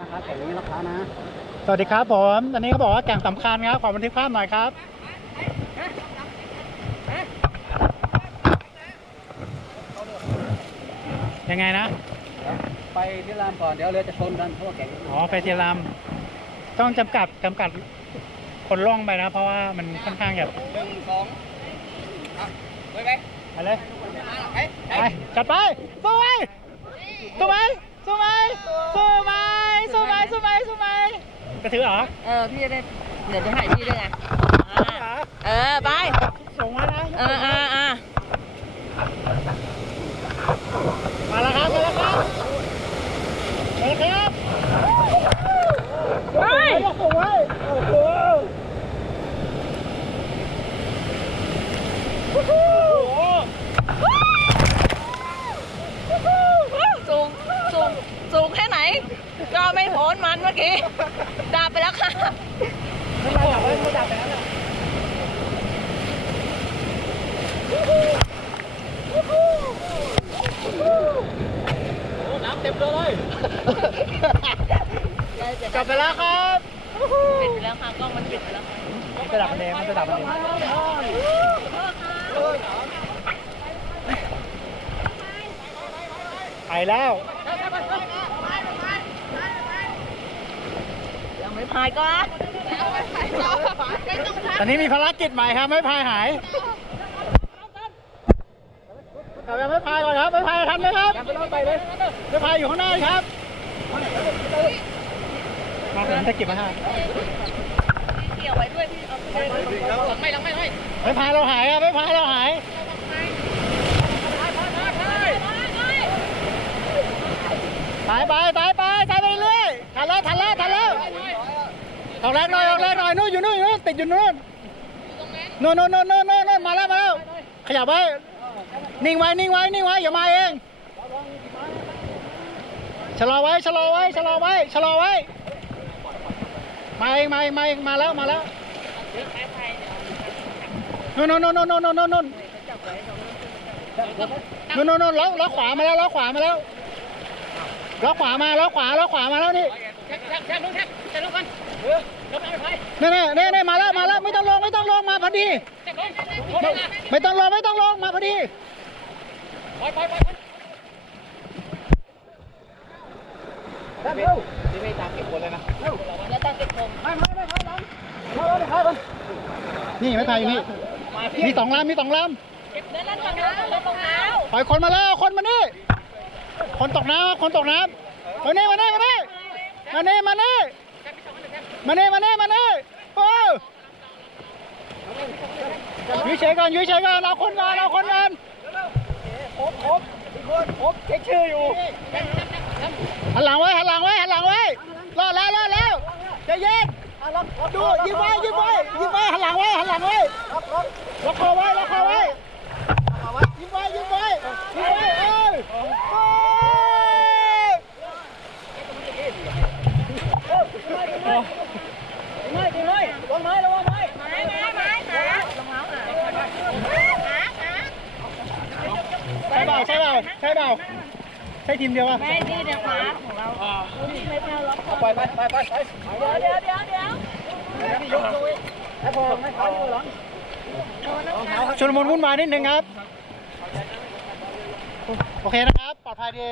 นะครับแข่งนี้ราคานะ สวัสดีครับผมตอนนี้เขาบอกว่าแก่งสำคัญครับ ขอบันทึกภาพหน่อยครับยังไงนะ ไปที่รามก่อน เดี๋ยวเรือจะชนกันเพราะว่าแข่งอ๋อ ไปเทียราม ต้องจำกัดจำกัดคนล่องไปนะ เพราะว่ามันค่อนข้างแบบหนึ่งสองอะไปไปไปเลยไปไปจัดไปสู้ไหมสู้ไหมสู้ไหมสู้ไหมสู้ไหมสู้ไหมสู้ไหม กระถือเหรอเออพี่จะได้เดี๋ยวจะถ่ายพี่ด้วยไงอ่าเหรอเออไป ส่งมานะเอออ่าอ่ามาแล้วครับมาแล้วครับมาแล้วครับไปยกสูงไว้โอ้โหโอ้โหสูงสูงสูงแค่ไหน ก็ไม่พ้นมันเมื่อกี้ดาบไปแล้วค่ะ ไม่ได้ดับไม่ดับไปแล้วน่ะ น้ำเต็มเรือเลย กลับไปแล้วครับปิดไปแล้วค่ะกล้องมันปิดไปแล้วค่ะมันจะดับมันเองมันจะดับมันเองไปแล้วยังไม่พายก็ตอนนี้มีภารกิจใหม่ครับไม่พายหายกลับยังไม่พายก่อนครับไม่พายทันไหมครับไม่พายอยู่ข้างหน้าครับ มาผมจะเก็บมาให้เกี่ยวไว้ด้วยพี่เอาไปเลยไม่ลังไม่ไม่ไม่พาเราหายอะไม่พาเราหายไปไปไปไปไปไปเรื่อยทันแล้วทันแล้วทันแล้วออกแรงหน่อยออกแรงหน่อยนู่นอยู่นู่นอยู่นู่นติดอยู่นู่นนู่นนู่นนู่นนู่นนู่นนู่นมาแล้วมาแล้วขยับไว้นิ่งไว้นิ่งไว้นิ่งไว้อย่ามาเองชะลอไว้ชะลอไว้ชะลอไว้ชะลอไว้ มาเองมาเองมาเองมาแล้วมาแล้วนู่นนู่นนู่นนู่นนู่นนู่นนู่นนู่นนู่นนู่นล้อล้อขวามาแล้วล้อขวามาแล้วล้อขวามาล้อขวาล้อขวามาแล้วนี่แท็กแท็กแท็กลงแท็กแท็กลงกันเออลงไปไปนี่นี่นี่นี่มาแล้วมาแล้วไม่ต้องลงไม่ต้องลงมาพอดีแท็กลงไม่ไม่ต้องลงไม่ต้องลงมาพอดี ปล่อยปล่อยปล่อยเร็ว นี่ไม่ตามเก็บคนเลยนะแล้วตั้งติดผมไม่ไม่ไม่พายหลังพายเลยพายเลยนี่ไม่ไทยนี่มีสองลำมีสองลเก็บเนื้อนั่นรองเท้ารองเท้าำปล่อยคนมาแล้วคนมานี่คนตกน้ำคนตกน้ำมาเน่มาเน่มาเน่มาเน่มาเน่มาเน่มาเน่มาเน่โอ้อยื้เฉยก่อนยื้เฉยก่อนเอาคนก่อนเอาคนก่อนครบครบคนครบเช็คชื่ออยู่ หันหลังไว้หันหลังไว้หันหลังไว้รอดแล้วรอดแล้วใจเย็นดูยิงไว้ยิงไว้ยิงไว้หันหลังไว้หันหลังไว้ล็อกคอไว้ล็อกคอไว้ยิงไว้ยิงไว้ยิงไว้เอ้ยใช่เปล่าใช่เปล่าใช่เปล่า ใช่ทีมเดียวป่ะไม่นี่เดี๋ยวขาของเราไม่แพ้ล็อกคอไปไปไปไปไปเดี๋ยวเดี๋ยวเดี๋ยวนี่ยกยกให้พอให้ขาอยู่หลังชุลมุนวุ่นวายนิดนึงครับ โอเคนะครับ ปลอดภัยดี